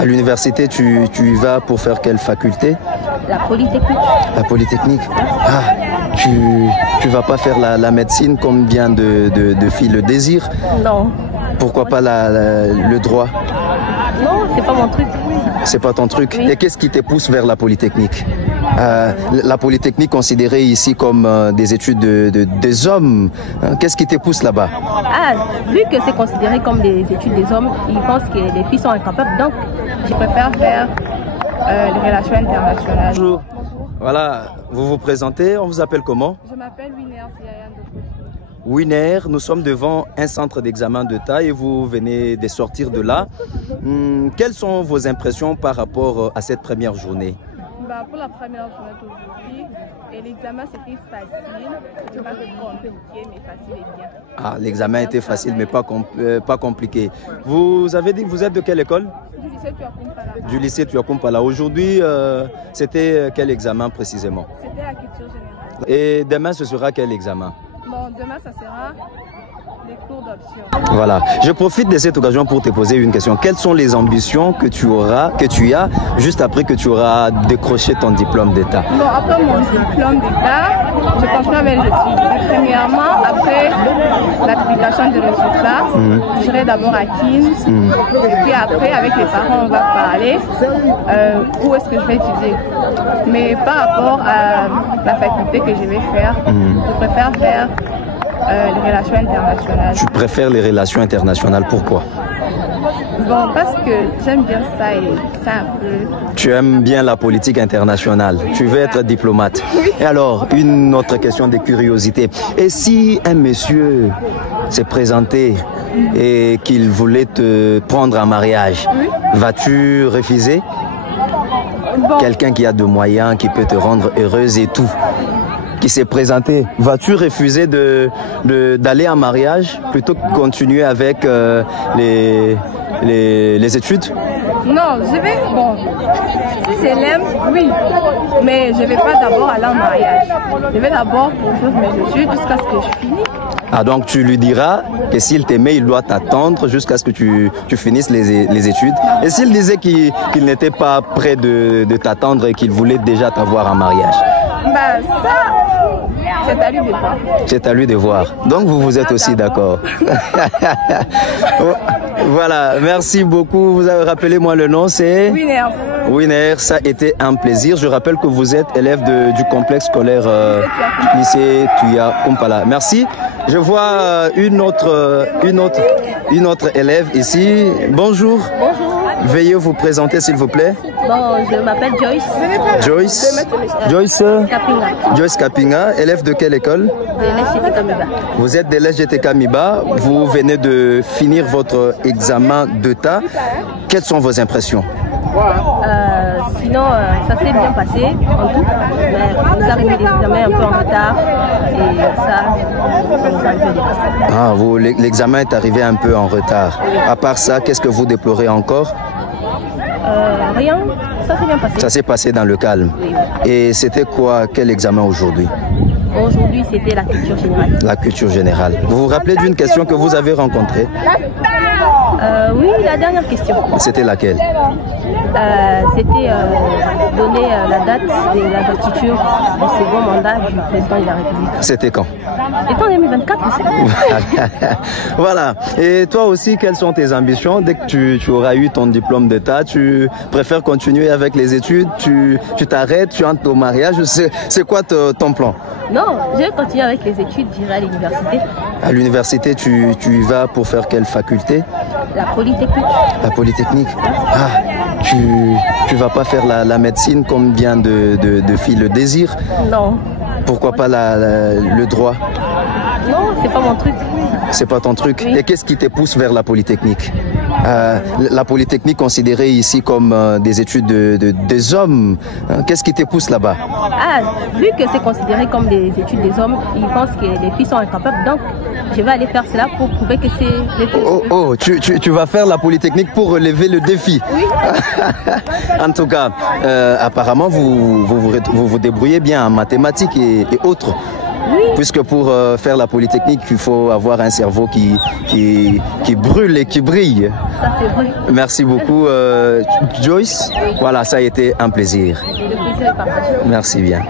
À l'université, tu y vas pour faire quelle faculté? La Polytechnique. La Polytechnique. Ah, tu vas pas faire la médecine comme bien de filles le désirent? Non. Pourquoi pas le droit? Non, c'est pas mon truc. C'est pas ton truc. Oui. Et qu'est-ce qui te pousse vers la Polytechnique? La Polytechnique considérée ici comme des études des hommes. Qu'est-ce qui te pousse là-bas? Ah, vu que c'est considéré comme des études des hommes, ils pensent que les filles sont incapables, donc je préfère faire les relations internationales. Bonjour. Voilà, vous vous présentez, on vous appelle comment? Je m'appelle Winer Ziayan. Winer, nous sommes devant un centre d'examen d'État et vous venez de sortir de là. Quelles sont vos impressions par rapport à cette première journée? Pour la première journée d'aujourd'hui, l'examen c'était facile, c'est pas compliqué mais facile et bien. Ah, l'examen était facile mais pas compliqué. Vous avez dit que vous êtes de quelle école? Du lycée Tuakumpala. Du lycée Tuakumpala. Aujourd'hui, c'était quel examen précisément? C'était la culture générale. Et demain, ce sera quel examen? Bon, demain ça sera les cours d'option. Voilà, je profite de cette occasion pour te poser une question. Quelles sont les ambitions que tu as juste après que tu auras décroché ton diplôme d'État? Bon, après mon diplôme d'État, je continue avec les études. Premièrement, après la publication des résultats, j'irai d'abord à Kins. Et puis après, avec les parents, on va parler où est-ce que je vais étudier. Mais par rapport à la faculté que je vais faire, je préfère faire les relations internationales. Tu préfères les relations internationales, pourquoi? Bon, parce que j'aime bien ça et ça un peu. Tu aimes bien la politique internationale, tu veux être diplomate. Oui. Et alors, une autre question de curiosité. Et si un monsieur s'est présenté et qu'il voulait te prendre en mariage, vas-tu refuser? Bon. Quelqu'un qui a de moyens, qui peut te rendre heureuse et tout, qui s'est présenté, vas-tu refuser d'aller en mariage plutôt que continuer avec les études? Non, je vais, bon, si je l'aime, oui, mais je ne vais pas d'abord aller en mariage. Je vais d'abord poursuivre mes études jusqu'à ce que je finisse. Ah, donc tu lui diras que s'il t'aimait, il doit t'attendre jusqu'à ce que tu finisses les études. Et s'il disait qu'il n'était pas prêt de t'attendre et qu'il voulait déjà t'avoir en mariage? Bah ça, c'est à lui de voir. C'est à lui de voir. Donc vous êtes aussi d'accord. Voilà, merci beaucoup. Vous avez rappelé moi le nom, c'est Winer. Winer, ça a été un plaisir. Je rappelle que vous êtes élève du complexe scolaire lycée Tuakumpala. Merci. Je vois une autre élève ici. Bonjour. Bonjour. Veuillez vous présenter s'il vous plaît. Bon, je m'appelle Joyce. Joyce Kapinga. Joyce Kapinga, élève de quelle école? De l'SGT Kamiba. Vous êtes de l'SGT Kamiba, vous venez de finir votre examen d'État. Quelles sont vos impressions? Sinon, ça s'est bien passé en tout, mais nous arrivons des examens un peu en retard et ça nous a un peu dépassé. Ah, l'examen est arrivé un peu en retard. À part ça, qu'est-ce que vous déplorez encore? Rien, ça s'est bien passé. Ça s'est passé dans le calme. Oui. Et c'était quoi, quel examen aujourd'hui? Aujourd'hui, c'était la culture générale. La culture générale. Vous vous rappelez d'une question que vous avez rencontrée? Oui, la dernière question. C'était laquelle? C'était donner la date de l'investiture du second mandat du président de la République. C'était quand? C'était en 2024 aussi. Voilà. Et toi aussi, quelles sont tes ambitions? Dès que tu auras eu ton diplôme d'État, tu préfères continuer avec les études? Tu t'arrêtes? Tu entres au mariage? C'est quoi ton plan? Non, je vais continuer avec les études, j'irai à l'université. À l'université, tu y vas pour faire quelle faculté? La Polytechnique. La Polytechnique. Ah, tu vas pas faire la médecine comme bien de filles le désirent? Non. Pourquoi pas le droit? Non, c'est pas mon truc. C'est pas ton truc. Oui. Et qu'est-ce qui te pousse vers la Polytechnique? La Polytechnique considérée ici comme des études des hommes. Qu'est-ce qui te pousse là-bas? Ah, vu que c'est considéré comme des études des hommes, ils pensent que les filles sont incapables, donc je vais aller faire cela pour prouver que c'est les filles. Oh, tu vas faire la Polytechnique pour relever le défi. Oui. En tout cas, apparemment, vous débrouillez bien en mathématiques et autres. Oui. Puisque pour faire la Polytechnique, il faut avoir un cerveau qui brûle et qui brille. Ça, c'est vrai. Merci beaucoup, Joyce. Voilà, ça a été un plaisir. Le plaisir est partagé. Merci bien.